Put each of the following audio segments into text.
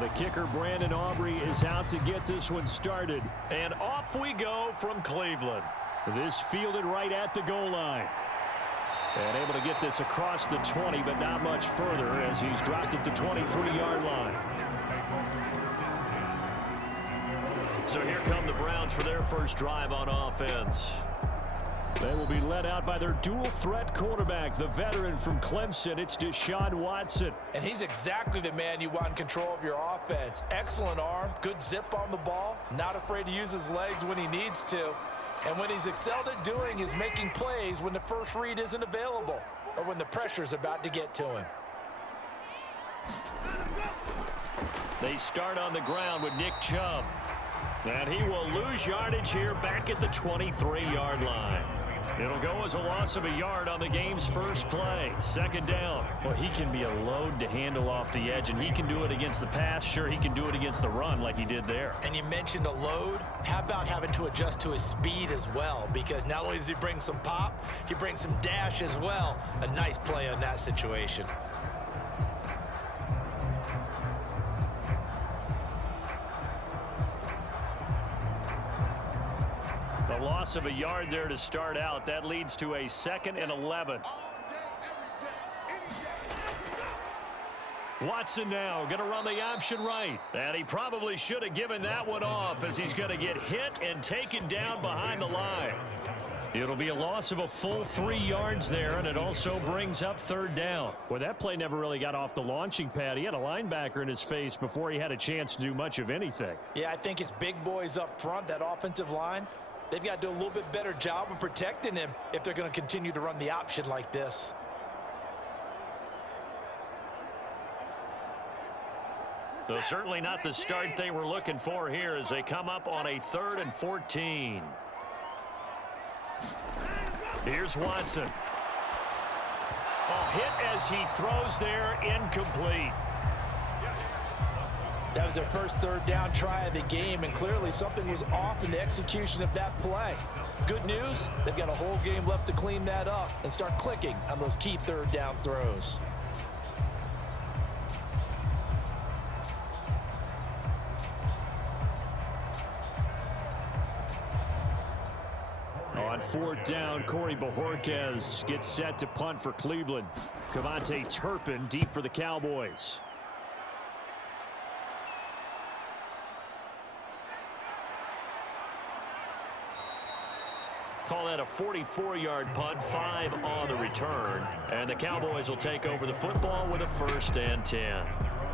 The kicker, Brandon Aubrey, is out to get this one started. And off we go from Cleveland. This fielded right at the goal line. And able to get this across the 20, but not much further as he's dropped it to 23-yard line. So here come the Browns for their first drive on offense. They will be led out by their dual-threat quarterback, the veteran from Clemson. It's Deshaun Watson. And he's exactly the man you want in control of your offense. Excellent arm, good zip on the ball, not afraid to use his legs when he needs to. And what he's excelled at doing is making plays when the first read isn't available or when the pressure's about to get to him. They start on the ground with Nick Chubb. And he will lose yardage here back at the 23-yard line. It'll go as a loss of a yard on the game's first play. Second down. Well, he can be a load to handle off the edge, and he can do it against the pass. Sure, he can do it against the run like he did there. And you mentioned a load. How about having to adjust to his speed as well? Because not only does he bring some pop, he brings some dash as well. A nice play on that situation. The loss of a yard there to start out. That leads to a 2nd and 11. Watson now going to run the option right. And he probably should have given that one off as he's going to get hit and taken down behind the line. It'll be a loss of a full 3 yards there, and it also brings up 3rd down. Well, that play never really got off the launching pad. He had a linebacker in his face before he had a chance to do much of anything. Yeah, I think it's big boys up front, that offensive line. They've got to do a little bit better job of protecting him if they're going to continue to run the option like this. So certainly not the start they were looking for here as they come up on a 3rd and 14. Here's Watson. A hit as he throws there, incomplete. That was their first 3rd down try of the game, and clearly something was off in the execution of that play. Good news, they've got a whole game left to clean that up and start clicking on those key 3rd down throws. On 4th down, Corey Bojorquez gets set to punt for Cleveland. Cavante Turpin deep for the Cowboys. Call that a 44-yard punt, 5 on the return. And the Cowboys will take over the football with a 1st and 10.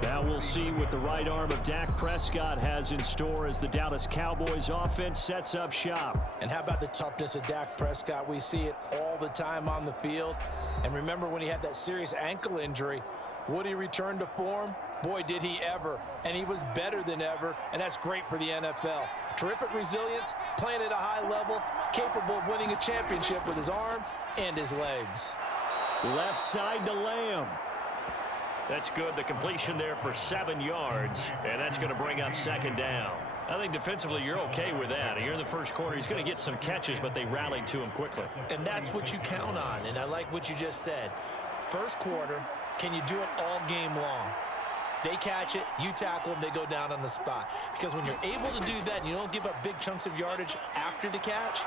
Now we'll see what the right arm of Dak Prescott has in store as the Dallas Cowboys offense sets up shop. And how about the toughness of Dak Prescott? We see it all the time on the field. And remember when he had that serious ankle injury, would he return to form? Boy, did he ever. And he was better than ever, and that's great for the NFL. Terrific resilience, playing at a high level, capable of winning a championship with his arm and his legs. Left side to Lamb. That's good. The completion there for 7 yards, and that's going to bring up 2nd down. I think defensively you're okay with that. Here in the first quarter, he's going to get some catches, but they rallied to him quickly. And that's what you count on, and I like what you just said. First quarter, can you do it all game long? They catch it, you tackle them, they go down on the spot. Because when you're able to do that and you don't give up big chunks of yardage after the catch,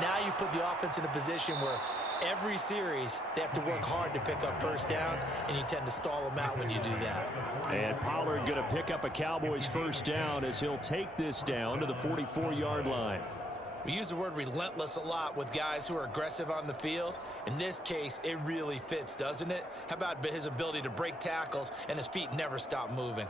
now you put the offense in a position where every series they have to work hard to pick up 1st downs, and you tend to stall them out when you do that. And Pollard going to pick up a Cowboys 1st down as he'll take this down to the 44-yard line. We use the word relentless a lot with guys who are aggressive on the field. In this case, it really fits, doesn't it? How about his ability to break tackles and his feet never stop moving?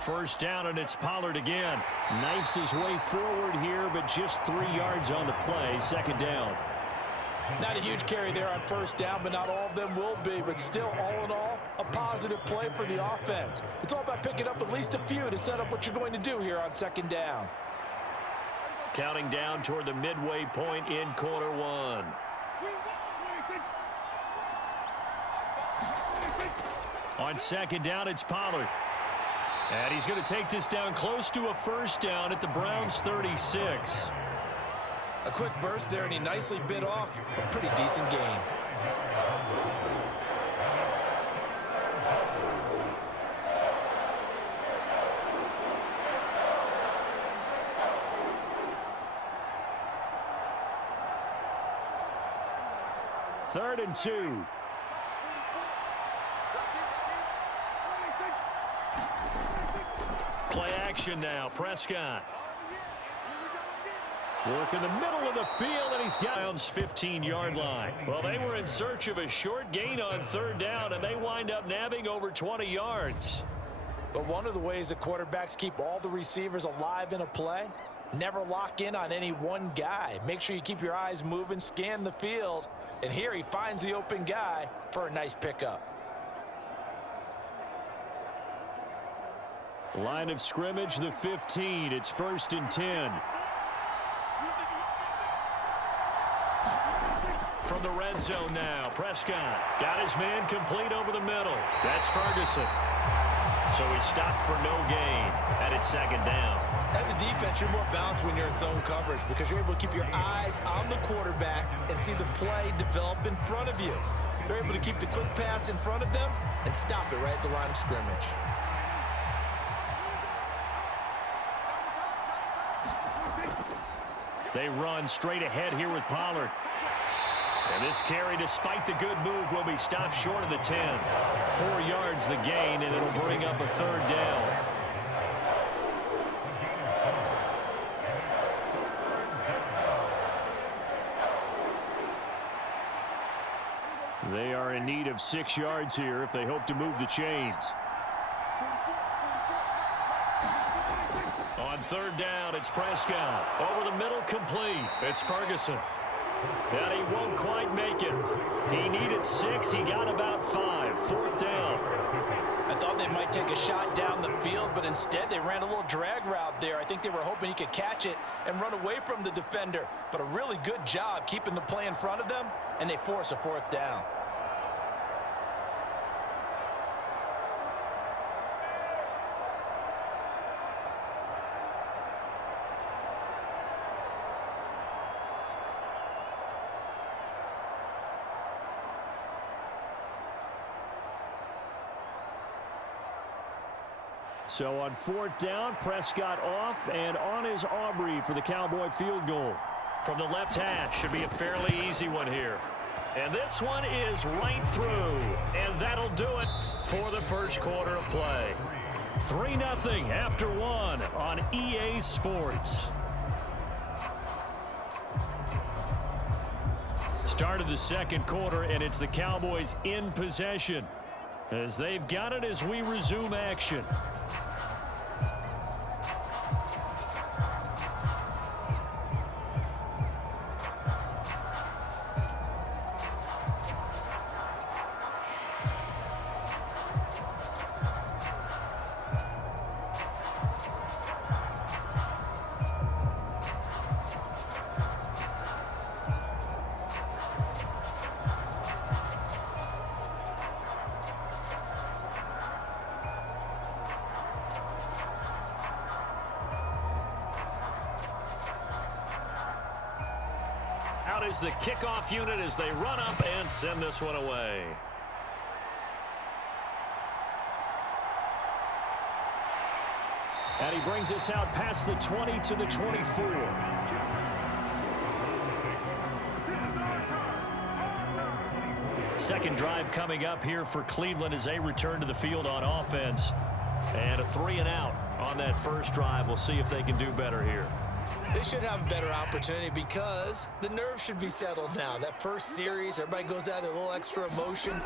First down, and it's Pollard again. Knifes his way forward here, but just 3 yards on the play. 2nd down. Not a huge carry there on 1st down, but not all of them will be. But still, all in all, a positive play for the offense. It's all about picking up at least a few to set up what you're going to do here on 2nd down. Counting down toward the midway point in quarter 1. On second down, it's Pollard. And he's going to take this down close to a first down at the Browns' 36. A quick burst there, and he nicely bit off a pretty decent game. Third and 2. Play action now. Prescott. Work in the middle of the field, and he's got Browns' 15-yard line. Well, they were in search of a short gain on third down, and they wind up nabbing over 20 yards. But one of the ways that quarterbacks keep all the receivers alive in a play, never lock in on any one guy. Make sure you keep your eyes moving, scan the field, and here he finds the open guy for a nice pickup. Line of scrimmage, the 15. It's 1st and 10. From the red zone now, Prescott got his man complete over the middle. That's Ferguson. So he stopped for no gain, and it's second down. As a defense, you're more balanced when you're in zone coverage because you're able to keep your eyes on the quarterback and see the play develop in front of you. You're able to keep the quick pass in front of them and stop it right at the line of scrimmage. They run straight ahead here with Pollard. And this carry, despite the good move, will be stopped short of the 10. 4 yards the gain, and it'll bring up a third down. They are in need of 6 yards here if they hope to move the chains. On third down, it's Prescott. Over the middle, complete. It's Ferguson. And he won't quite make it. He needed 6. He got about 5. Fourth down. I thought they might take a shot down the field, but instead they ran a little drag route there. I think they were hoping he could catch it and run away from the defender. But a really good job keeping the play in front of them, and they force a fourth down. So on fourth down, Prescott off and on is Aubrey for the Cowboy field goal. From the left hash, should be a fairly easy one here. And this one is right through. And that'll do it for the first quarter of play. 3-0 after 1 on EA Sports. Start of the second quarter, and it's the Cowboys in possession as they've got it as we resume action. Out is the kickoff unit as they run up and send this one away. And he brings us out past the 20 to the 24. Second drive coming up here for Cleveland as they return to the field on offense. And a 3-and-out on that first drive. We'll see if they can do better here. They should have a better opportunity because the nerves should be settled now. That first series, everybody goes out with a little extra emotion.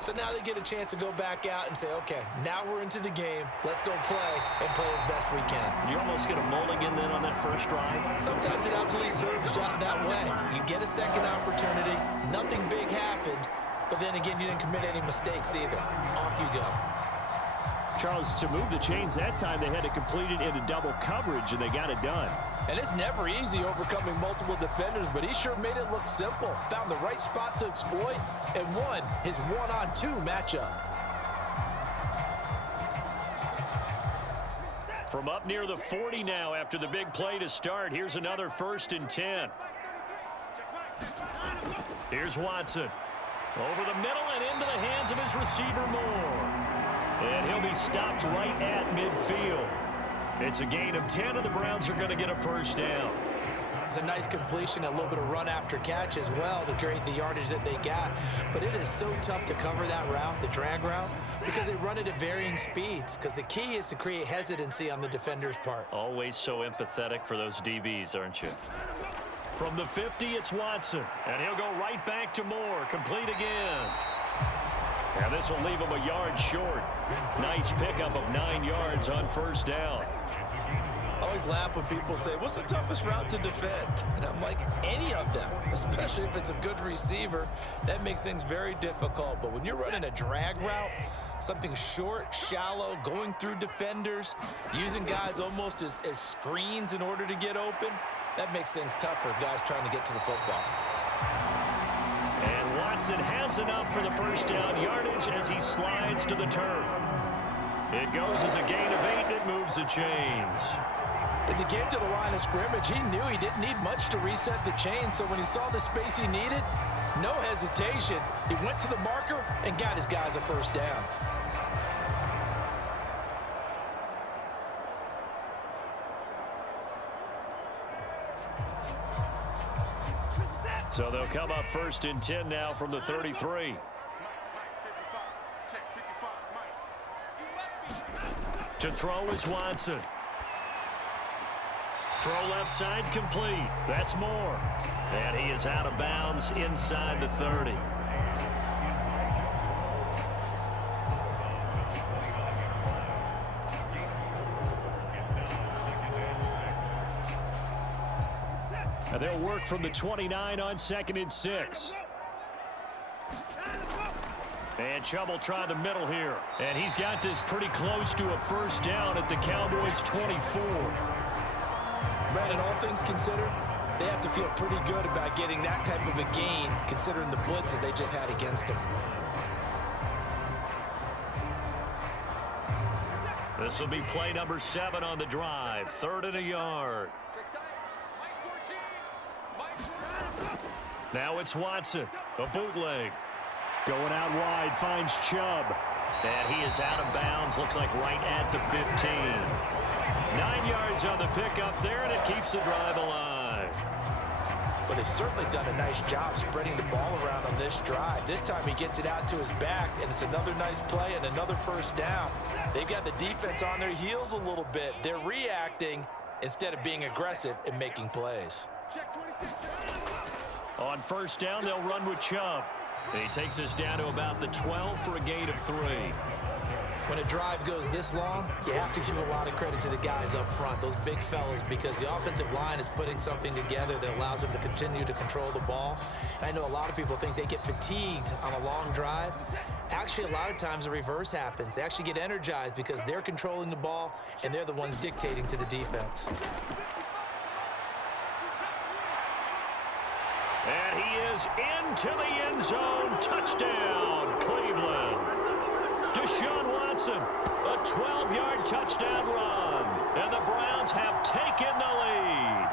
So now they get a chance to go back out and say, okay, now we're into the game. Let's go play and play as best we can. You almost get a mulligan then on that first drive? Sometimes it absolutely serves that way. You get a second opportunity. Nothing big happened. But then again, you didn't commit any mistakes either. Off you go. Charles, to move the chains that time, they had to complete it into double coverage, and they got it done. And it's never easy overcoming multiple defenders, but he sure made it look simple. Found the right spot to exploit and won his one-on-two matchup. From up near the 40 now after the big play to start. Here's another 1st and 10. Here's Watson. Over the middle and into the hands of his receiver Moore. And he'll be stopped right at midfield. It's a gain of 10, and the Browns are going to get a 1st down. It's a nice completion, a little bit of run after catch as well to create the yardage that they got. But it is so tough to cover that route, the drag route, because they run it at varying speeds. Because the key is to create hesitancy on the defender's part. Always so empathetic for those DBs, aren't you? From the 50, it's Watson. And he'll go right back to Moore. Complete again. And this will leave him a yard short. Nice pickup of 9 yards on 1st down. I always laugh when people say, what's the toughest route to defend? And I'm like, any of them, especially if it's a good receiver. That makes things very difficult. But when you're running a drag route, something short, shallow, going through defenders, using guys almost as screens in order to get open, that makes things tough for guys trying to get to the football. And Watson has enough for the 1st down yardage as he slides to the turf. It goes as a gain of 8, and it moves the chains. As he came to the line of scrimmage, he knew he didn't need much to reset the chain, so when he saw the space he needed, no hesitation. He went to the marker and got his guys a 1st down. So they'll come up 1st and 10 now from the 33. To throw is Watson. Throw left side complete. That's Moore. And he is out of bounds inside the 30. And they'll work from the 29 on 2nd and 6. And Chubb will try the middle here. And he's got this pretty close to a 1st down at the Cowboys' 24. Brandon, all things considered, they have to feel pretty good about getting that type of a gain, considering the blitz that they just had against them. This will be play number 7 on the drive. 3rd and a yard. Now it's Watson, a bootleg. Going out wide, finds Chubb. And he is out of bounds, looks like right at the 15. 9 yards on the pickup there, and it keeps the drive alive. But they've certainly done a nice job spreading the ball around on this drive. This time he gets it out to his back, and it's another nice play and another 1st down. They've got the defense on their heels a little bit. They're reacting instead of being aggressive and making plays. On 1st down, they'll run with Chubb. He takes us down to about the 12 for a gain of 3. When a drive goes this long, you have to give a lot of credit to the guys up front, those big fellas, because the offensive line is putting something together that allows them to continue to control the ball. I know a lot of people think they get fatigued on a long drive. Actually, a lot of times the reverse happens. They actually get energized because they're controlling the ball, and they're the ones dictating to the defense. And he is into the end zone. Touchdown, Cleveland. Deshaun Watson, a 12-yard touchdown run. And the Browns have taken the lead.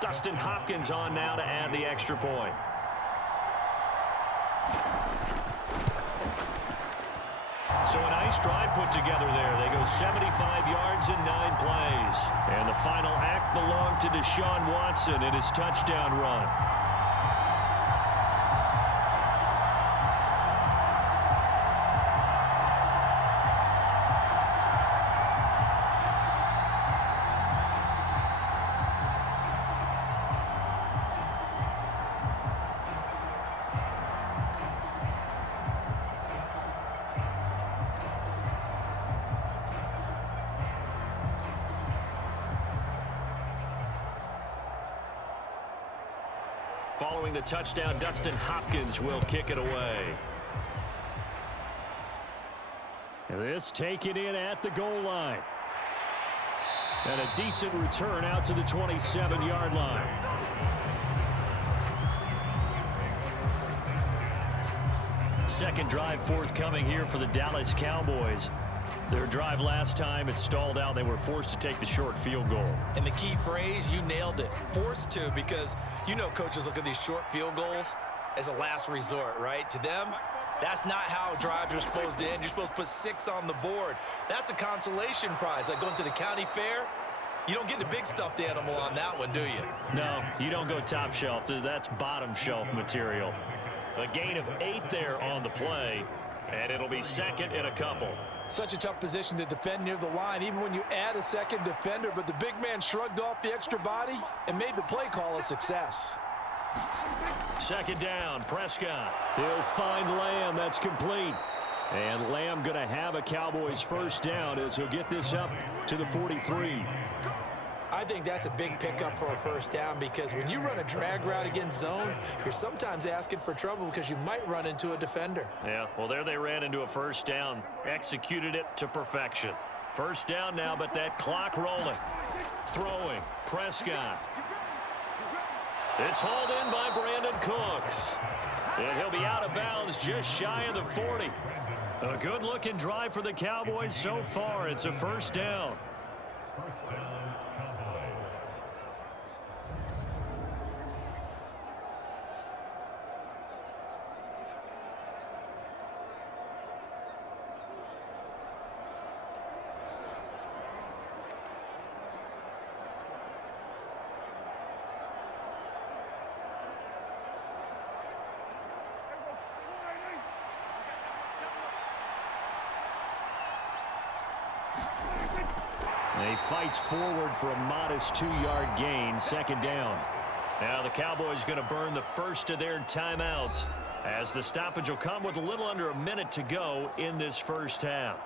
Dustin Hopkins on now to add the extra point. So a nice drive put together there. They go 75 yards in 9 plays. And the final act belonged to Deshaun Watson in his touchdown run. Following the touchdown, Dustin Hopkins will kick it away. This taken in at the goal line. And a decent return out to the 27-yard line. Second drive forthcoming here for the Dallas Cowboys. Their drive last time, it stalled out. They were forced to take the short field goal. And the key phrase, you nailed it, forced to, because you know coaches look at these short field goals as a last resort, right? To them, that's not how drives are supposed to end. You're supposed to put 6 on the board. That's a consolation prize. Like going to the county fair, you don't get the big stuffed animal on that one, do you? No, you don't go top shelf. That's bottom shelf material. A gain of 8 there on the play, and it'll be second and a couple. Such a tough position to defend near the line, even when you add a second defender, but the big man shrugged off the extra body and made the play call a success. Second down, Prescott. He'll find Lamb. That's complete. And Lamb going to have a Cowboys first down as he'll get this up to the 43. I think that's a big pickup for a first down, because when you run a drag route against zone, you're sometimes asking for trouble because you might run into a defender. Yeah, well, there they ran into a first down. Executed it to perfection. First down now, but that clock rolling. Throwing, Prescott. It's hauled in by Brandon Cooks. And he'll be out of bounds just shy of the 40. A good-looking drive for the Cowboys so far. It's a first down. He fights forward for a modest 2-yard gain, second down. Now the Cowboys going to burn the first of their timeouts as the stoppage will come with a little under a minute to go in this first half.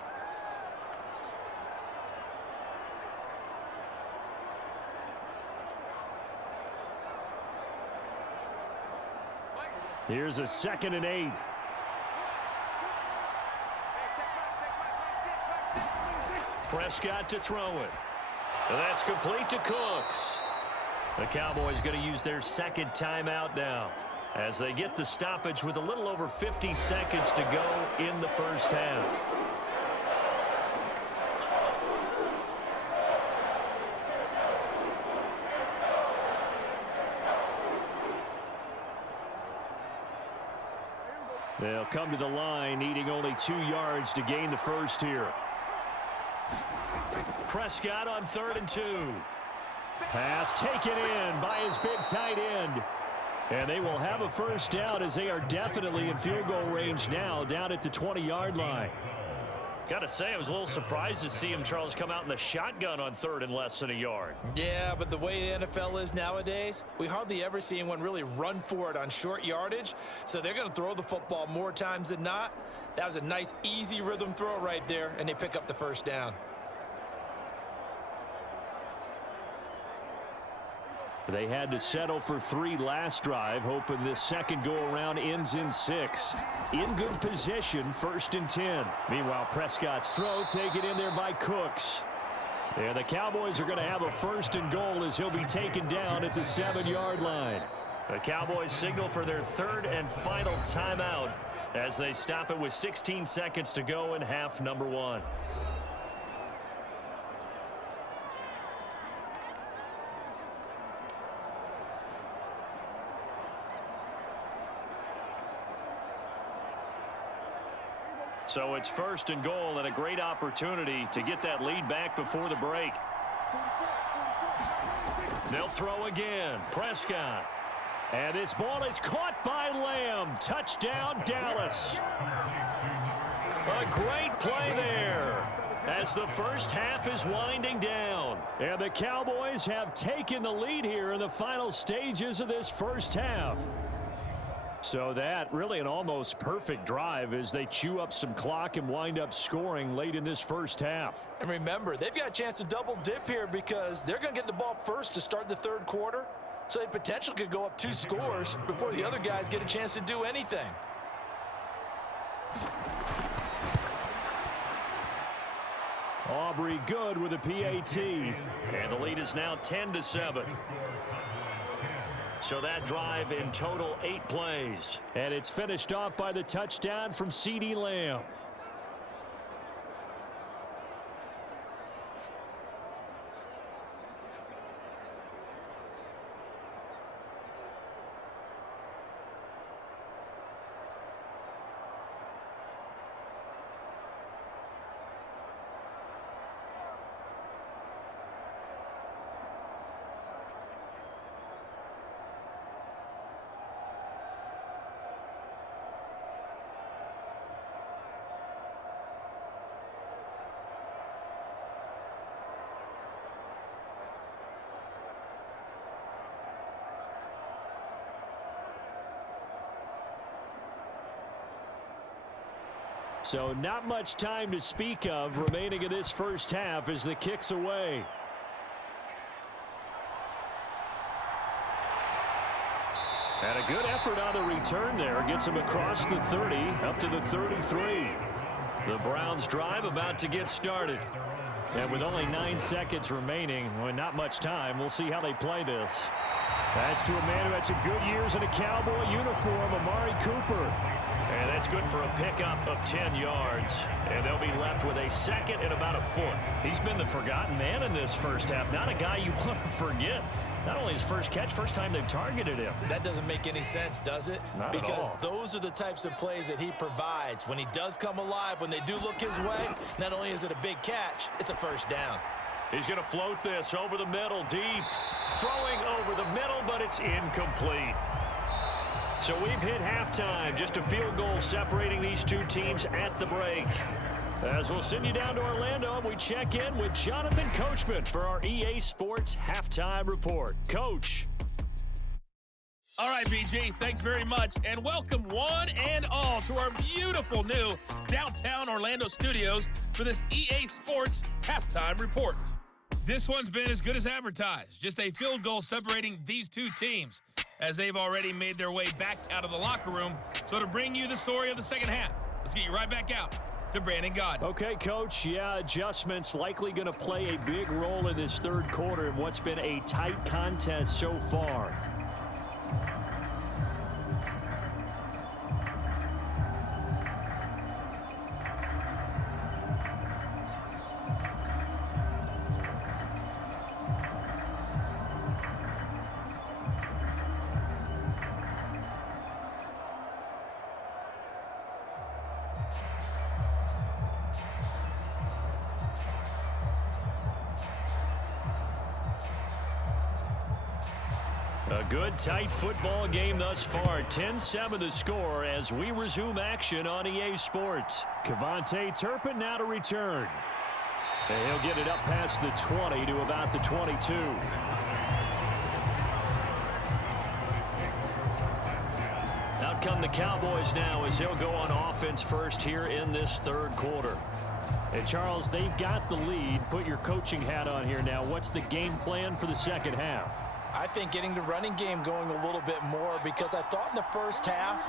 Here's a 2nd and 8. Prescott to throw it. And that's complete to Cooks. The Cowboys going to use their second timeout now as they get the stoppage with a little over 50 seconds to go in the first half. They'll come to the line needing only 2 yards to gain the first here. Prescott on 3rd and 2. Pass taken in by his big tight end. And they will have a first down as they are definitely in field goal range now down at the 20-yard line. Got to say, I was a little surprised to see him, Charles, come out in the shotgun on 3rd and less than a yard. Yeah, but the way the NFL is nowadays, we hardly ever see anyone really run for it on short yardage. So they're going to throw the football more times than not. That was a nice, easy rhythm throw right there, and they pick up the first down. They had to settle for 3 last drive, hoping this second go-around ends in 6. In good position, 1st and 10. Meanwhile, Prescott's throw taken in there by Cooks. And the Cowboys are going to have a 1st and goal as he'll be taken down at the 7-yard line. The Cowboys signal for their 3rd and final timeout as they stop it with 16 seconds to go in half number 1. So it's 1st and goal and a great opportunity to get that lead back before the break. They'll throw again. Prescott. And this ball is caught by Lamb. Touchdown, Dallas. A great play there as the first half is winding down. And the Cowboys have taken the lead here in the final stages of this first half. So that really an almost perfect drive as they chew up some clock and wind up scoring late in this first half. And remember, they've got a chance to double dip here because they're going to get the ball first to start the 3rd quarter. So they potentially could go up 2 scores before the other guys get a chance to do anything. Aubrey good with a PAT. And the lead is now 10-7. So that drive in total 8 plays. And it's finished off by the touchdown from CeeDee Lamb. So not much time to speak of remaining in this first half as the kick's away. And a good effort on the return there. Gets him across the 30 up to the 33. The Browns drive about to get started. And with only 9 seconds remaining, well, not much time, we'll see how they play this. That's to a man who had some good years in a Cowboy uniform, Amari Cooper. And that's good for a pickup of 10 yards. And they'll be left with a second and about a foot. He's been the forgotten man in this first half. Not a guy you want to forget. Not only his first catch, first time they've targeted him. That doesn't make any sense, does it? Not because at all. Those are the types of plays that he provides. When he does come alive, when they do look his way, not only is it a big catch, it's a first down. He's going to float this over the middle, deep. Throwing over the middle, but it's incomplete. So we've hit halftime. Just a field goal separating these two teams at the break. As we'll send you down to Orlando, we check in with Jonathan Coachman for our EA Sports Halftime Report. Coach. All right, BG, thanks very much, and welcome one and all to our beautiful new downtown Orlando studios for this EA Sports Halftime Report. This one's been as good as advertised, just a field goal separating these two teams, as they've already made their way back out of the locker room. So to bring you the story of the second half, let's get you right back out to Brandon Gaudin. Okay, Coach, yeah, adjustments likely going to play a big role in this third quarter in what's been a tight contest so far. A good, tight football game thus far. 10-7 the score as we resume action on EA Sports. Kevontae Turpin now to return. And he'll get it up past the 20 to about the 22. Out come the Cowboys now as they'll go on offense first here in this third quarter. And Charles, they've got the lead. Put your coaching hat on here now. What's the game plan for the second half? I think getting the running game going a little bit more, because I thought in the first half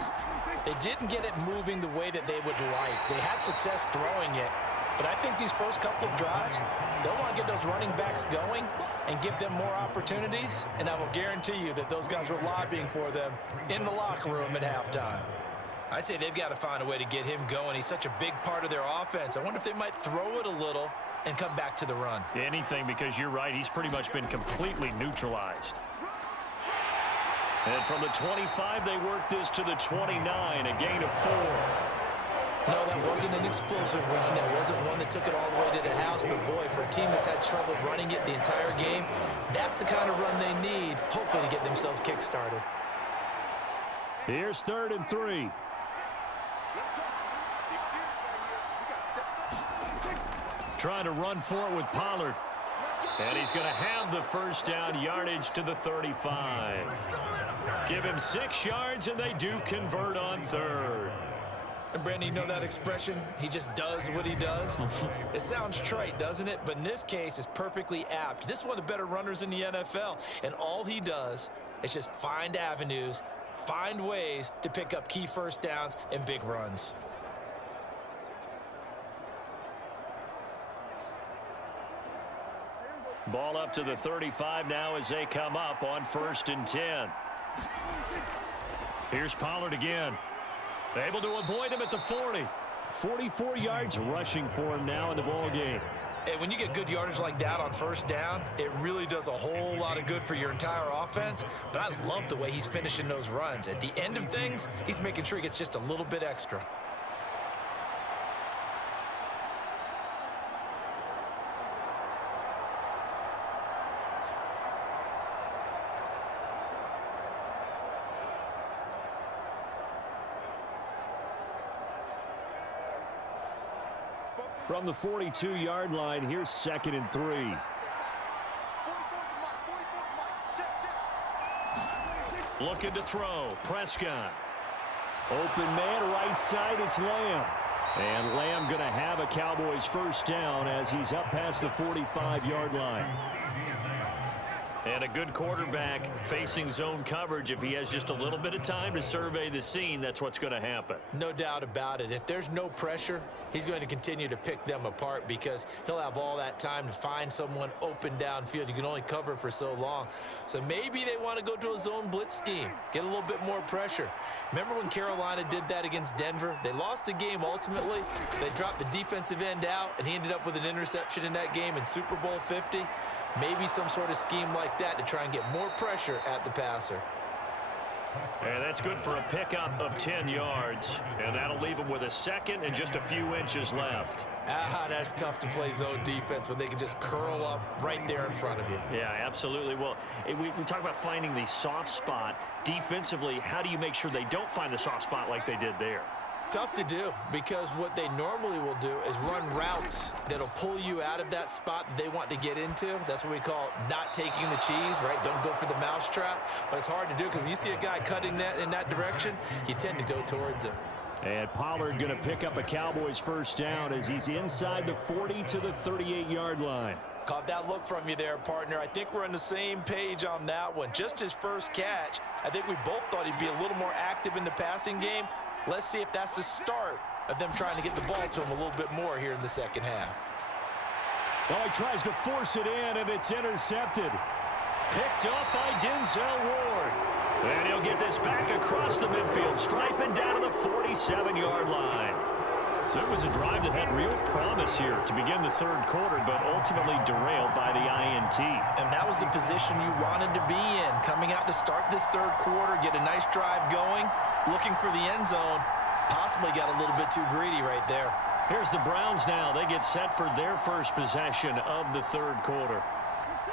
they didn't get it moving the way that they would like. They had success throwing it, but I think these first couple of drives, they'll want to get those running backs going and give them more opportunities, and I will guarantee you that those guys were lobbying for them in the locker room at halftime. I'd say they've got to find a way to get him going. He's such a big part of their offense. I wonder if they might throw it a little and come back to the run. Anything, because you're right, he's pretty much been completely neutralized. And from the 25, they work this to the 29, a gain of 4. No, that wasn't an explosive run. That wasn't one that took it all the way to the house. But, boy, for a team that's had trouble running it the entire game, that's the kind of run they need, hopefully, to get themselves kick-started. Here's 3rd and 3. Trying to run for it with Pollard. And he's going to have the first down, yardage to the 35. Give him 6 yards, and they do convert on 3rd. And, Brandon, you know that expression? He just does what he does? It sounds trite, doesn't it? But in this case, it's perfectly apt. This is one of the better runners in the NFL. And all he does is just find avenues, find ways to pick up key first downs and big runs. Ball up to the 35 now as they come up on 1st and 10. Here's Pollard again. Able to avoid him at the 40. 44 yards rushing for him now in the ball game. Hey, when you get good yardage like that on 1st down, it really does a whole lot of good for your entire offense. But I love the way he's finishing those runs. At the end of things, he's making sure he gets just a little bit extra. From the 42-yard line, here's 2nd and 3. Looking to throw. Prescott. Open man, right side, it's Lamb. And Lamb going to have a Cowboys 1st down as he's up past the 45-yard line. And a good quarterback facing zone coverage. If he has just a little bit of time to survey the scene, that's what's going to happen. No doubt about it. If there's no pressure, he's going to continue to pick them apart because he'll have all that time to find someone open downfield. You can only cover for so long. So maybe they want to go to a zone blitz scheme, get a little bit more pressure. Remember when Carolina did that against Denver? They lost the game ultimately. They dropped the defensive end out, and he ended up with an interception in that game in Super Bowl 50. Maybe some sort of scheme like that to try and get more pressure at the passer. And that's good for a pickup of 10 yards. And that'll leave him with a 2nd and just a few inches left. That's tough to play zone defense when they can just curl up right there in front of you. Yeah, absolutely. Well, we talk about finding the soft spot. Defensively, how do you make sure they don't find the soft spot like they did there? Tough to do because what they normally will do is run routes that'll pull you out of that spot that they want to get into. That's what we call not taking the cheese, right? Don't go for the mousetrap. But it's hard to do because when you see a guy cutting that in that direction, you tend to go towards him. And Pollard going to pick up a Cowboys 1st down as he's inside the 40 to the 38-yard line. Caught that look from you there, partner. I think we're on the same page on that one. Just his first catch, I think we both thought he'd be a little more active in the passing game. Let's see if that's the start of them trying to get the ball to him a little bit more here in the 2nd half. Well, he tries to force it in, and it's intercepted. Picked up by Denzel Ward. And he'll get this back across the midfield, striping down to the 47-yard line. So it was a drive that had real promise here to begin the 3rd quarter, but ultimately derailed by the INT. And that was the position you wanted to be in, coming out to start this 3rd quarter, get a nice drive going, looking for the end zone. Possibly got a little bit too greedy right there. Here's the Browns now. They get set for their first possession of the 3rd quarter.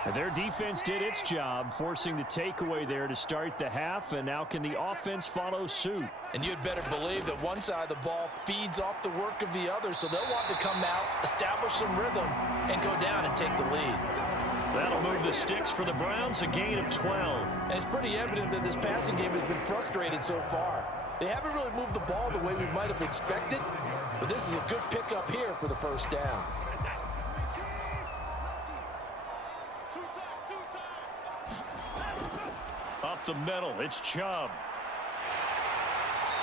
And their defense did its job, forcing the takeaway there to start the half, and now can the offense follow suit? And you'd better believe that one side of the ball feeds off the work of the other, so they'll want to come out, establish some rhythm, and go down and take the lead. That'll move the sticks for the Browns, a gain of 12. And it's pretty evident that this passing game has been frustrated so far. They haven't really moved the ball the way we might have expected, but this is a good pickup here for the 1st down. Up the middle, it's Chubb.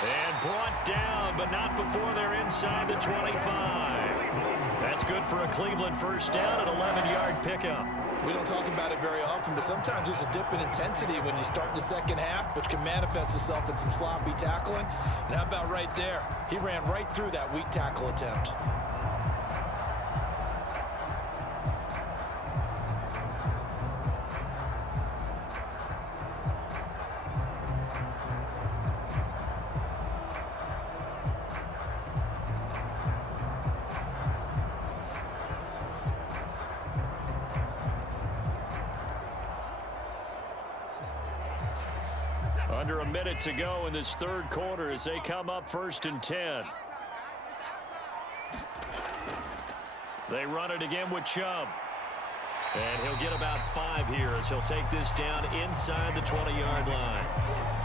And brought down, but not before they're inside the 25. That's good for a Cleveland 1st down, an 11-yard pickup. We don't talk about it very often, but sometimes there's a dip in intensity when you start the 2nd half, which can manifest itself in some sloppy tackling. And how about right there? He ran right through that weak tackle attempt. Under a minute to go in this 3rd quarter as they come up 1st and 10. They run it again with Chubb. And he'll get about 5 here as he'll take this down inside the 20-yard line.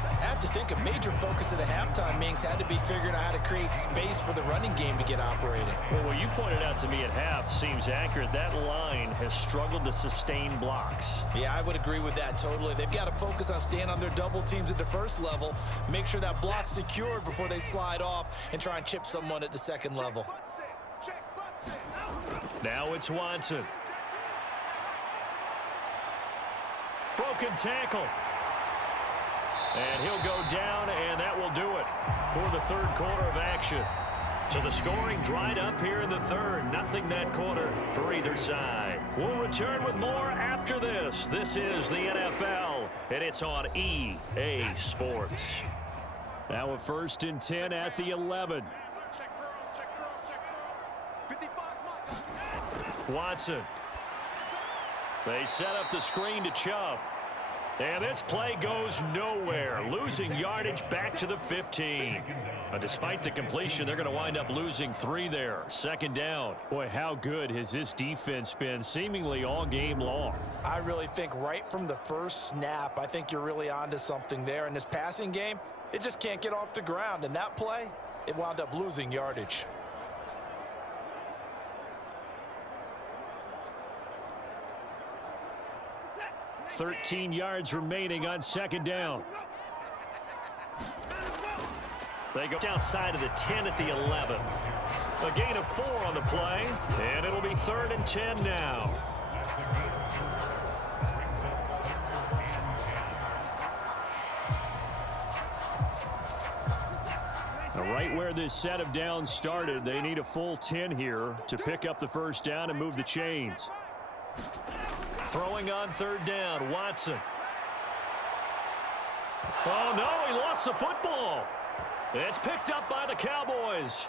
I have to think a major focus of the halftime meetings had to be figuring out how to create space for the running game to get operating. Well, what you pointed out to me at half seems accurate. That line has struggled to sustain blocks. Yeah, I would agree with that totally. They've got to focus on staying on their double teams at the 1st level, make sure that block's secured before they slide off and try and chip someone at the 2nd level. Now it's Watson. Broken tackle. And he'll go down, and that will do it for the third quarter of action. So the scoring dried up here in the third. Nothing that quarter for either side. We'll return with more after this. This is the NFL, and it's on EA Sports. Now a 1st and 10 at the 11. Watson. They set up the screen to Chubb. And this play goes nowhere. Losing yardage back to the 15. Despite the completion, they're going to wind up losing 3 there. 2nd down. Boy, how good has this defense been seemingly all game long? I really think right from the first snap, I think you're really onto something there. In this passing game, it just can't get off the ground. And that play, it wound up losing yardage. $13 yards remaining on 2nd down. They go outside of the 10 at the 11. A gain of 4 on the play, and it'll be 3rd and 10 now. Now, right where this set of downs started, they need a full 10 here to pick up the 1st down and move the chains. Throwing on 3rd down, Watson. Oh, no, he lost the football. It's picked up by the Cowboys.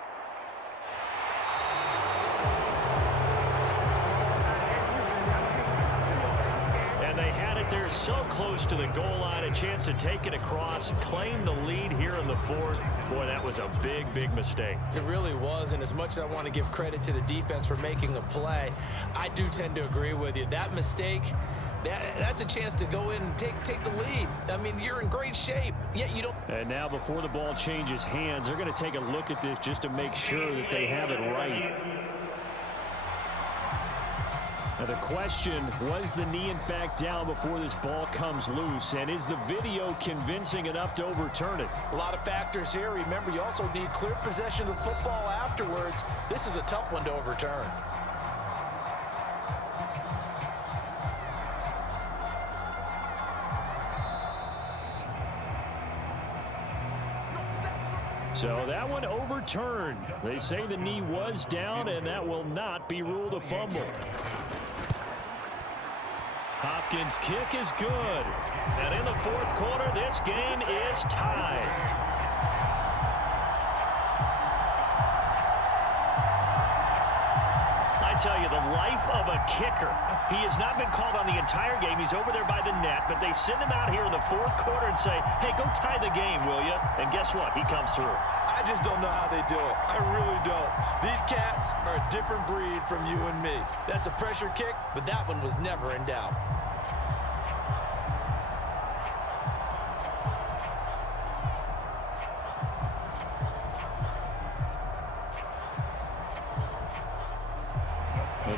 And they had it there so close to the goal line, a chance to take it across, claim the lead here in the 4th. Boy, that was a big, big mistake. It really was, and as much as I want to give credit to the defense for making a play, I do tend to agree with you. That mistake, that's a chance to go in and take the lead. I mean, you're in great shape, yet you don't. And now before the ball changes hands, they're going to take a look at this just to make sure that they have it right. Now the question, was the knee in fact down before this ball comes loose? And is the video convincing enough to overturn it? A lot of factors here. Remember, you also need clear possession of the football afterwards. This is a tough one to overturn. So that one overturned. They say the knee was down, and that will not be ruled a fumble. Hopkins' kick is good. And in the 4th quarter, this game is tied. I tell you, the life of a kicker. He has not been called on the entire game. He's over there by the net, but they send him out here in the 4th quarter and say, hey, go tie the game, will you? And guess what? He comes through. I just don't know how they do it. I really don't. These cats are a different breed from you and me. That's a pressure kick, but that one was never in doubt.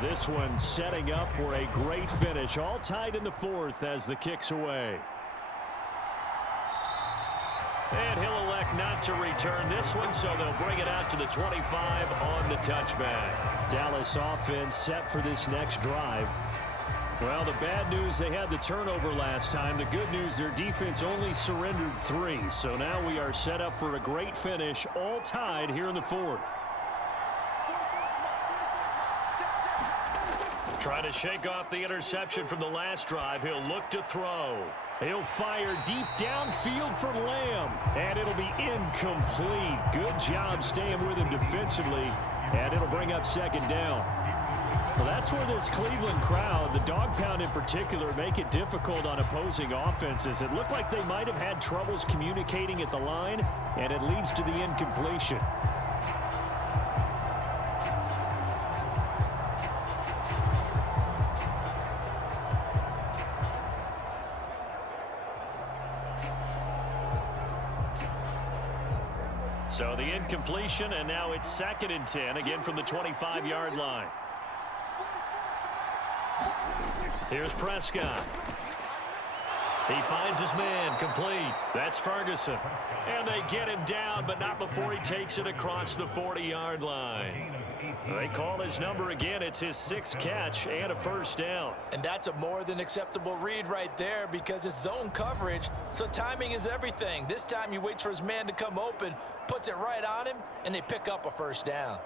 This one setting up for a great finish. All tied in the 4th as the kick's away. And he'll elect not to return this one, so they'll bring it out to the 25 on the touchback. Dallas offense set for this next drive. Well, the bad news, they had the turnover last time. The good news, their defense only surrendered 3. So now we are set up for a great finish, all tied here in the 4th. Trying to shake off the interception from the last drive. He'll look to throw. He'll fire deep downfield for Lamb. And it'll be incomplete. Good job staying with him defensively. And it'll bring up 2nd down. Well, that's where this Cleveland crowd, the dog pound in particular, make it difficult on opposing offenses. It looked like they might have had troubles communicating at the line, and it leads to the incompletion. So the incompletion, and now it's 2nd and 10, again from the 25-yard line. Here's Prescott. He finds his man, complete. That's Ferguson. And they get him down, but not before he takes it across the 40-yard line. They call his number again. It's his 6th catch and a first down. And that's a more than acceptable read right there because it's zone coverage, so timing is everything. This time he waits for his man to come open, puts it right on him, and they pick up a first down.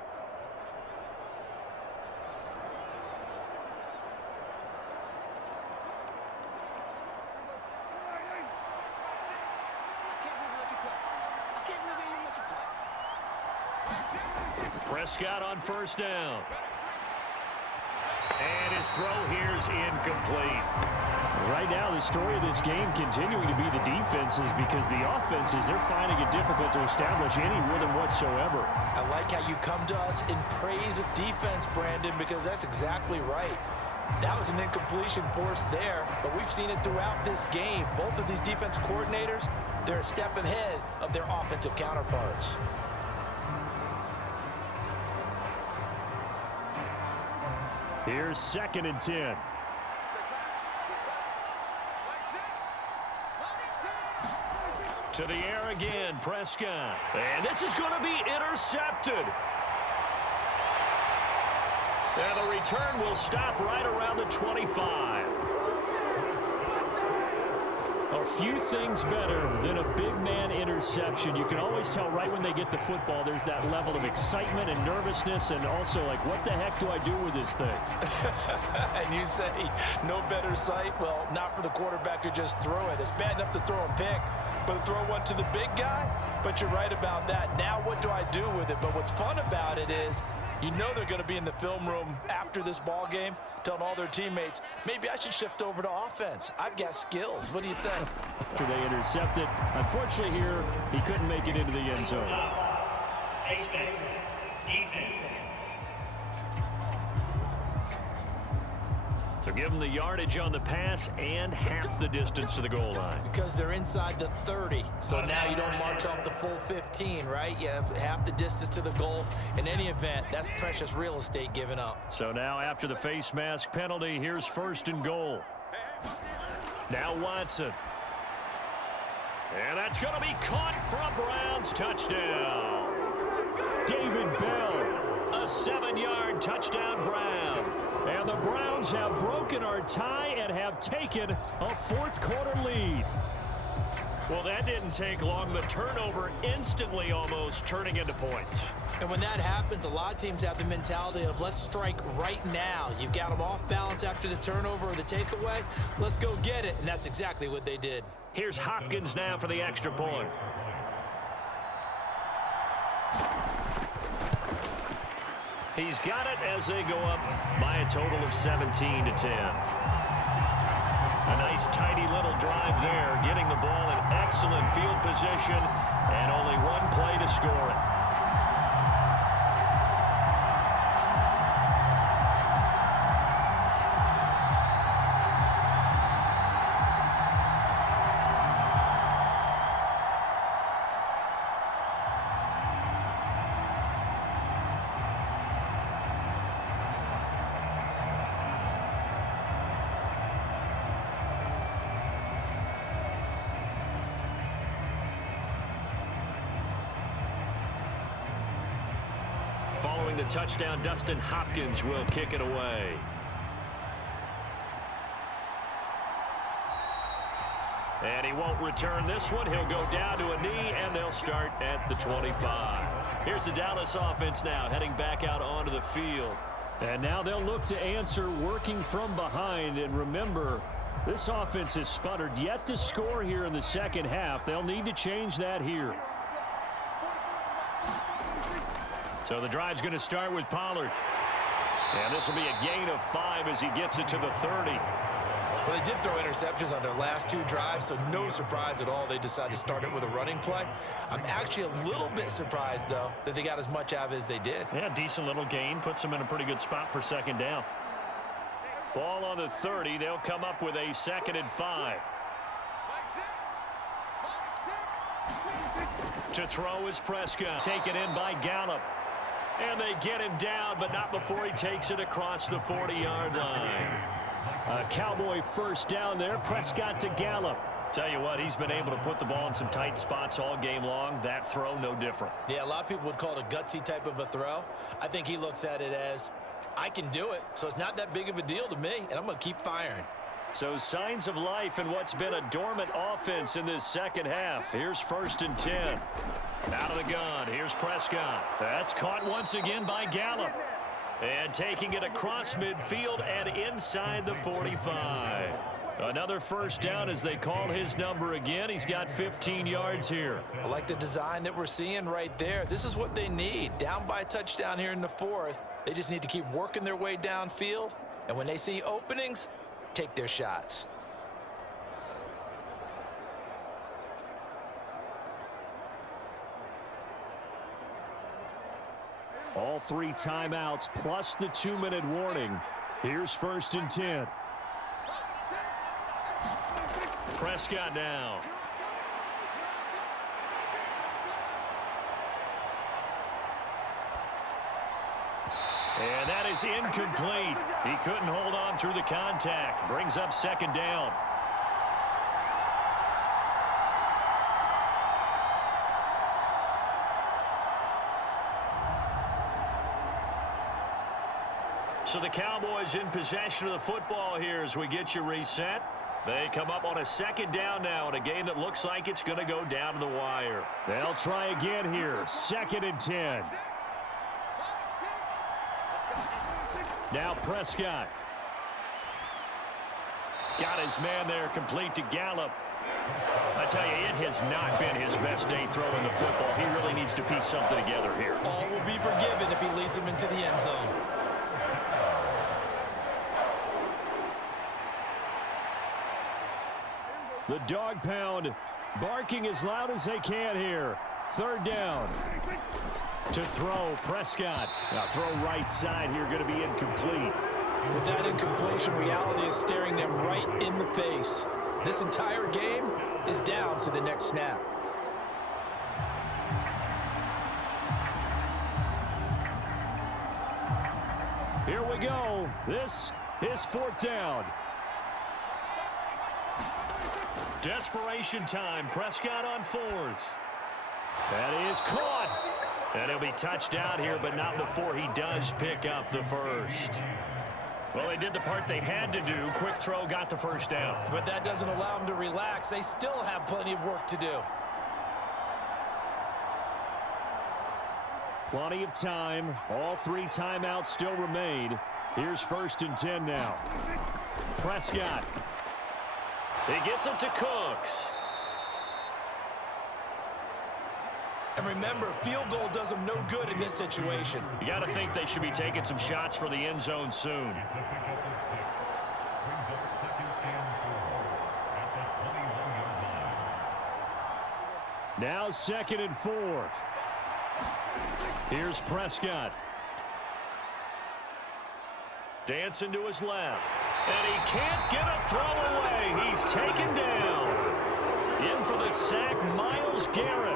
Prescott on first down. And his throw here's incomplete. Right now, the story of this game continuing to be the defenses because the offenses, they're finding it difficult to establish any rhythm whatsoever. I like how you come to us in praise of defense, Brandon, because that's exactly right. That was an incompletion forced there, but we've seen it throughout this game. Both of these defense coordinators, they're a step ahead of their offensive counterparts. Here's 2nd and 10. To the air again, Prescott. And this is going to be intercepted. And the return will stop right around the 25. A few things better than a big man interception. You can always tell right when they get the football, there's that level of excitement and nervousness and also like, what the heck do I do with this thing? And you say, no better sight? Well, not for the quarterback to just throw it. It's bad enough to throw a pick, but to throw one to the big guy? But you're right about that. Now what do I do with it? But what's fun about it is, you know they're going to be in the film room after this ball game telling all their teammates, maybe I should shift over to offense. I've got skills. What do you think? After they intercept it, unfortunately here, he couldn't make it into the end zone. So give them the yardage on the pass and half the distance to the goal line. Because they're inside the 30, so now you don't march off the full 15, right? You have half the distance to the goal. In any event, that's precious real estate given up. So now after the face mask penalty, here's 1st and goal. Now Watson. And that's going to be caught for a Browns touchdown. David Bell, a 7-yard touchdown Brown. And the Browns have broken our tie and have taken a 4th quarter lead. Well, that didn't take long. The turnover instantly almost turning into points. And when that happens, a lot of teams have the mentality of let's strike right now. You've got them off balance after the turnover or the takeaway. Let's go get it. And that's exactly what they did. Here's Hopkins now for the extra point. He's got it as they go up by a total of 17-10. A nice tidy little drive there, getting the ball in excellent field position, and only one play to score it. Following the touchdown, Dustin Hopkins will kick it away. And he won't return this one. He'll go down to a knee, and they'll start at the 25. Here's the Dallas offense now, heading back out onto the field. And now they'll look to answer working from behind. And remember, this offense has sputtered yet to score here in the second half. They'll need to change that here. So the drive's going to start with Pollard. And this will be a gain of 5 as he gets it to the 30. Well, they did throw interceptions on their last 2 drives, so no surprise at all they decided to start it with a running play. I'm actually a little bit surprised, though, that they got as much out of it as they did. Yeah, decent little gain. Puts them in a pretty good spot for 2nd down. Ball on the 30. They'll come up with a 2nd and 5. To throw is Prescott. Taken in by Gallup. And they get him down, but not before he takes it across the 40-yard line. A Cowboy first down there. Prescott to Gallup. Tell you what, he's been able to put the ball in some tight spots all game long. That throw, no different. Yeah, a lot of people would call it a gutsy type of a throw. I think he looks at it as, I can do it, so it's not that big of a deal to me, and I'm going to keep firing. So signs of life in what's been a dormant offense in this second half. Here's 1st and 10. Out of the gun, here's Prescott. That's caught once again by Gallup. And taking it across midfield and inside the 45. Another first down as they call his number again. He's got 15 yards here. I like the design that we're seeing right there. This is what they need. Down by a touchdown here in the 4th. They just need to keep working their way downfield. And when they see openings, take their shots. All 3 timeouts plus the 2-minute warning. Here's 1st and 10. Prescott down. And that is incomplete. He couldn't hold on through the contact. Brings up 2nd down. So the Cowboys in possession of the football here as we get you reset. They come up on a 2nd down now in a game that looks like it's going to go down to the wire. They'll try again here. 2nd and 10. Now Prescott. Got his man there complete to Gallup. I tell you, it has not been his best day throwing the football. He really needs to piece something together here. All will be forgiven if he leads them into the end zone. The dog pound barking as loud as they can here. 3rd down. To throw, Prescott. Now throw right side here, going to be incomplete. With that incompletion, reality is staring them right in the face. This entire game is down to the next snap. Here we go. This is 4th down. Desperation time. Prescott on 4th. That is caught. And he'll be touched out here, but not before he does pick up the 1st. Well, they did the part they had to do. Quick throw, got the 1st down. But that doesn't allow them to relax. They still have plenty of work to do. Plenty of time. All 3 timeouts still remain. Here's 1st and 10 now. Prescott. He gets it to Cooks. And remember, field goal does them no good in this situation. You got to think they should be taking some shots for the end zone soon. Now 2nd and 4. Here's Prescott. Dancing to his left. And he can't get a throw away. He's taken down. In for the sack, Myles Garrett.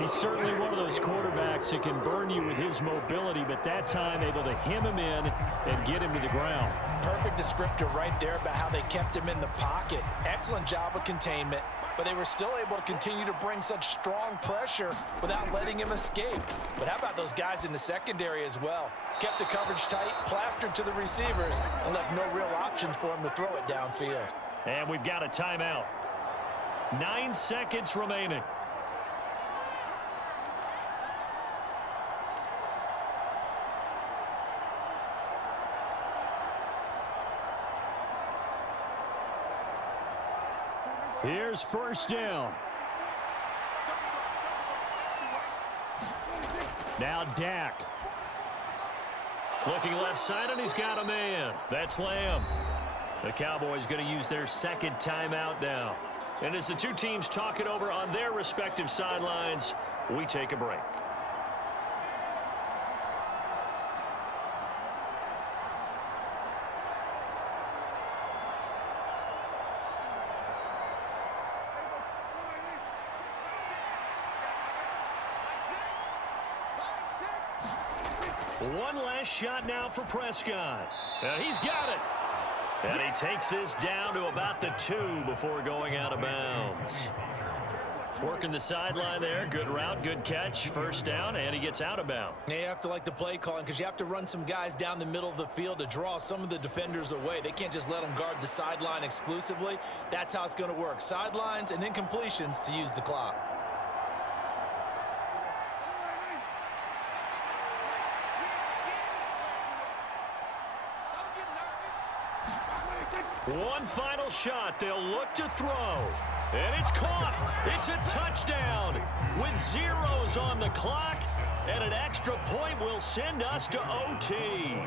He's certainly one of those quarterbacks that can burn you with his mobility, but that time able to hem him in and get him to the ground. Perfect descriptor right there about how they kept him in the pocket. Excellent job of containment, but they were still able to continue to bring such strong pressure without letting him escape. But how about those guys in the secondary as well? Kept the coverage tight, plastered to the receivers, and left no real options for him to throw it downfield. And we've got a timeout. 9 seconds remaining. Here's 1st down. Now Dak. Looking left side, and he's got a man. That's Lamb. The Cowboys going to use their 2nd timeout now. And as the 2 teams talk it over on their respective sidelines, we take a break. One last shot now for Prescott. He's got it. And he takes this down to about the 2 before going out of bounds. Working the sideline there. Good route, good catch. First down, and he gets out of bounds. Yeah, you have to like the play calling because you have to run some guys down the middle of the field to draw some of the defenders away. They can't just let them guard the sideline exclusively. That's how it's going to work. Sidelines and incompletions to use the clock. One final shot. They'll look to throw. And it's caught. It's a touchdown with zeros on the clock. And an extra point will send us to OT.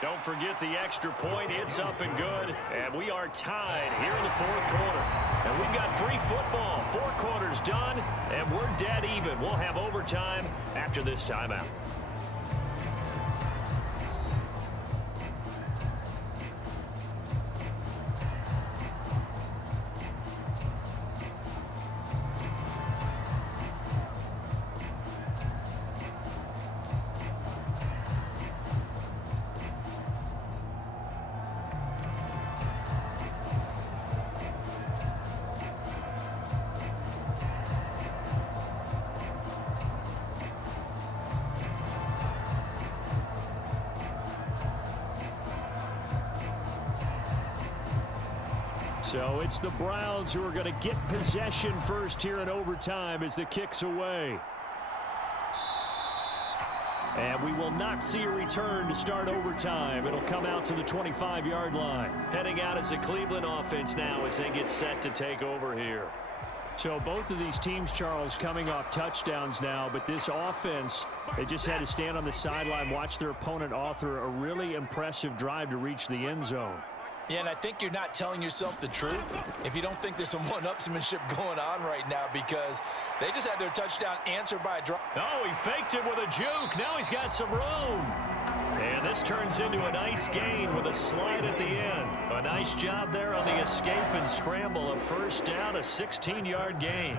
Don't forget the extra point. It's up and good. And we are tied here in the 4th quarter. And we've got free football. 4 quarters done, and we're dead even. We'll have overtime after this timeout. So it's the Browns who are going to get possession first here in overtime as the kick's away. And we will not see a return to start overtime. It'll come out to the 25-yard line. Heading out as the Cleveland offense now as they get set to take over here. So both of these teams, Charles, coming off touchdowns now, but this offense, they just had to stand on the sideline, watch their opponent author a really impressive drive to reach the end zone. Yeah, and I think you're not telling yourself the truth if you don't think there's some one-upsmanship going on right now, because they just had their touchdown answered by a drop. Oh, he faked it with a juke. Now he's got some room. And this turns into a nice gain with a slide at the end. A nice job there on the escape and scramble. A first down, a 16-yard gain.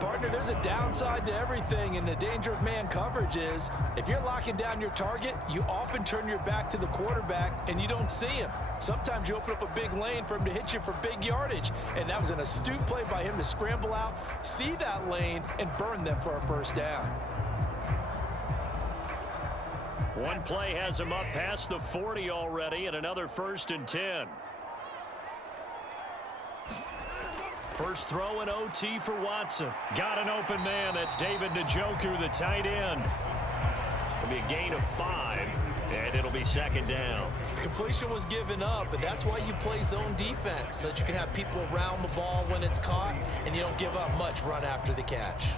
Partner, there's a downside to everything, and the danger of man coverage is if you're locking down your target, you often turn your back to the quarterback and you don't see him. Sometimes you open up a big lane for him to hit you for big yardage, and that was an astute play by him to scramble out, see that lane, and burn them for a first down. One play has him up past the 40 already, and another 1st and 10. First throw in OT for Watson. Got an open man. That's David Njoku, the tight end. It'll be a gain of 5, and it'll be 2nd down. Completion was given up, but that's why you play zone defense, so that you can have people around the ball when it's caught, and you don't give up much run after the catch.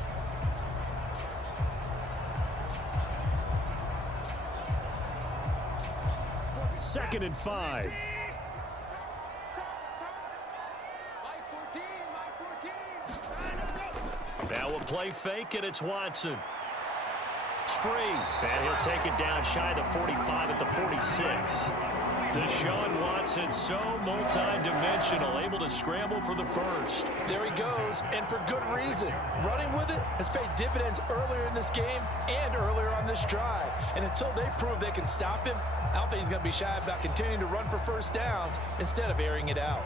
Second and 5. Now we'll play fake, and it's Watson. It's free, and he'll take it down shy of the 45 at the 46. Deshaun Watson, so multi-dimensional, able to scramble for the first. There he goes, and for good reason. Running with it has paid dividends earlier in this game and earlier on this drive. And until they prove they can stop him, I don't think he's going to be shy about continuing to run for first downs instead of airing it out.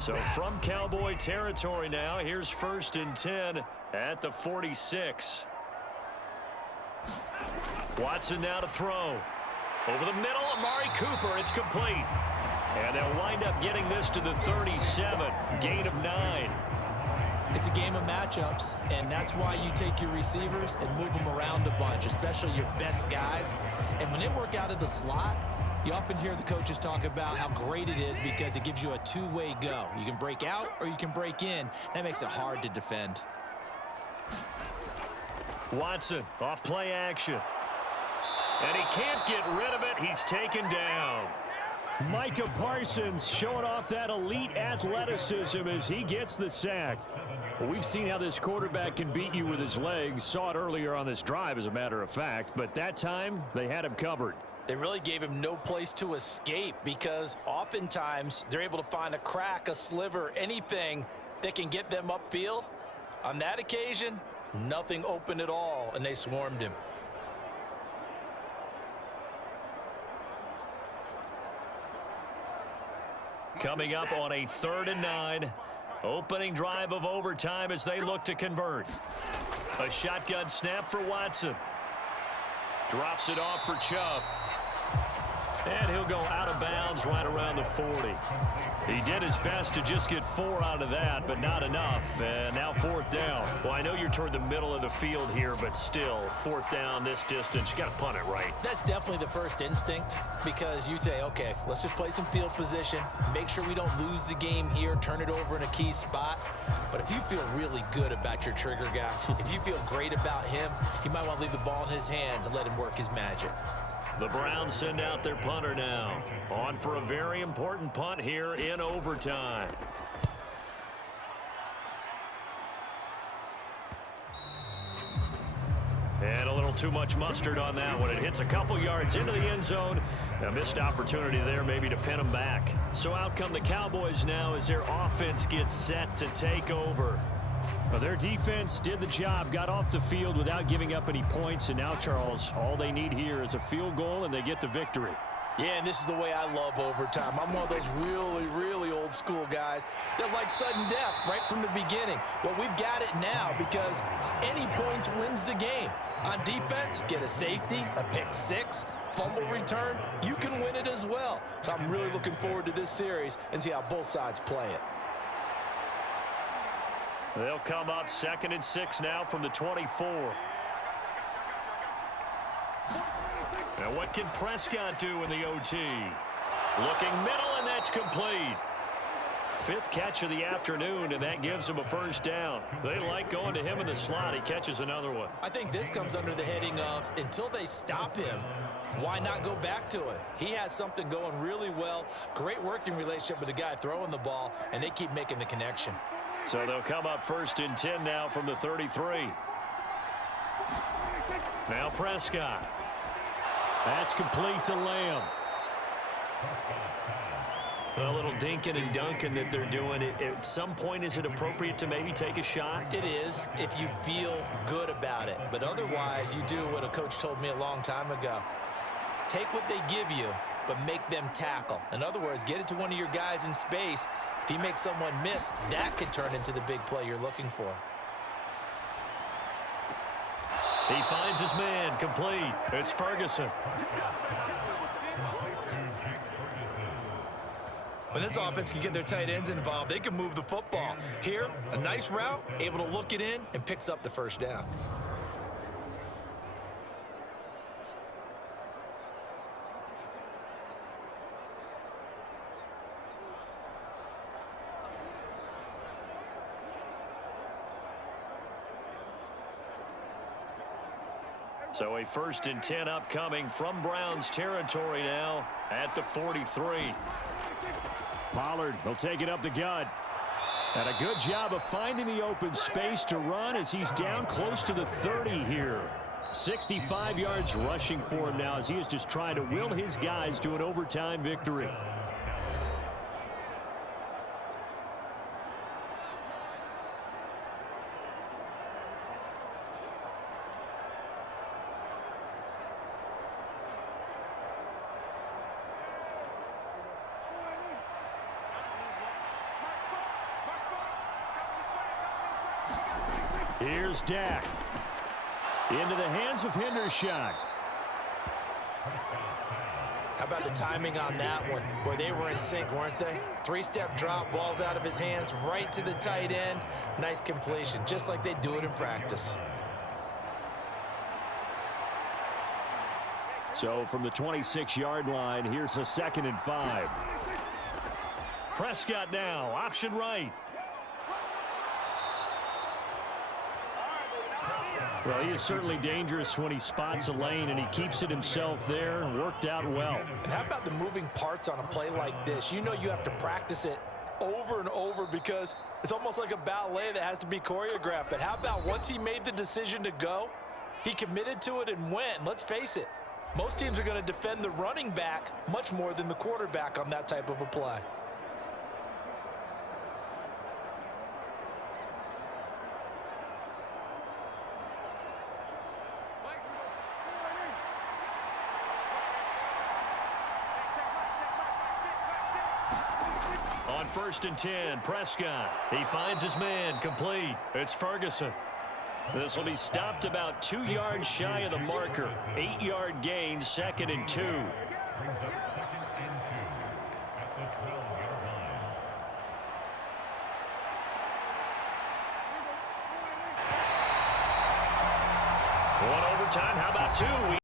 So from Cowboy territory now, here's 1st and 10 at the 46. Watson now to throw. Over the middle, Amari Cooper, it's complete. And they'll wind up getting this to the 37, gain of 9. It's a game of matchups, and that's why you take your receivers and move them around a bunch, especially your best guys. And when they work out of the slot, you often hear the coaches talk about how great it is because it gives you a two-way go. You can break out or you can break in. That makes it hard to defend. Watson off play action. And he can't get rid of it. He's taken down. Micah Parsons showing off that elite athleticism as he gets the sack. Well, we've seen how this quarterback can beat you with his legs. Saw it earlier on this drive, as a matter of fact. But that time, they had him covered. They really gave him no place to escape because oftentimes they're able to find a crack, a sliver, anything that can get them upfield. On that occasion, nothing open at all, and they swarmed him. Coming up on a 3rd and 9. Opening drive of overtime as they look to convert. A shotgun snap for Watson. Drops it off for Chubb. And he'll go out of bounds right around the 40. He did his best to just get 4 out of that, but not enough. And now 4th down. Well, I know you're toward the middle of the field here, but still, 4th down this distance, you got to punt it right. That's definitely the first instinct, because you say, okay, let's just play some field position, make sure we don't lose the game here, turn it over in a key spot. But if you feel really good about your trigger guy, if you feel great about him, you might want to leave the ball in his hands and let him work his magic. The Browns send out their punter now. On for a very important punt here in overtime. And a little too much mustard on that one. It hits a couple yards into the end zone. A missed opportunity there maybe to pin them back. So out come the Cowboys now as their offense gets set to take over. Well, their defense did the job, got off the field without giving up any points, and now, Charles, all they need here is a field goal, and they get the victory. Yeah, and this is the way I love overtime. I'm one of those really, really old school guys that like sudden death right from the beginning. Well, we've got it now because any points wins the game. On defense, get a safety, a pick six, fumble return, you can win it as well. So I'm really looking forward to this series and see how both sides play it. They'll come up 2nd and 6 now from the 24. Now what can Prescott do in the OT? Looking middle, and that's complete. 5th catch of the afternoon, and that gives him a 1st down. They like going to him in the slot. He catches another one. I think this comes under the heading of until they stop him, why not go back to it? He has something going really well. Great working relationship with the guy throwing the ball, and they keep making the connection. So they'll come up 1st and 10 now from the 33. Now Prescott. That's complete to Lamb. A little dinking and dunking that they're doing. At some point, is it appropriate to maybe take a shot? It is if you feel good about it. But otherwise, you do what a coach told me a long time ago. Take what they give you, but make them tackle. In other words, get it to one of your guys in space. If he makes someone miss, that could turn into the big play you're looking for. He finds his man, complete. It's Ferguson. When this offense can get their tight ends involved, they can move the football. Here, a nice route, able to look it in, and picks up the 1st down. So a 1st and 10 upcoming from Browns territory now at the 43. Pollard will take it up the gut. And a good job of finding the open space to run as he's down close to the 30 here. 65 yards rushing for him now as he is just trying to will his guys to an overtime victory. Here's Dak. Into the hands of Hendershot. How about the timing on that one? Boy, they were in sync, weren't they? 3-step drop, balls out of his hands, right to the tight end. Nice completion, just like they do it in practice. So from the 26-yard line, here's a 2nd and 5. Prescott now, option right. Well, he is certainly dangerous when he spots a lane, and he keeps it himself there. Worked out well. And how about the moving parts on a play like this? You know you have to practice it over and over because it's almost like a ballet that has to be choreographed. But how about once he made the decision to go, he committed to it and went. And let's face it, most teams are going to defend the running back much more than the quarterback on that type of a play. On 1st and 10, Prescott. He finds his man, complete. It's Ferguson. This will be stopped about 2 yards shy of the marker. 8-yard gain, 2nd and 2. One overtime, how about 2? We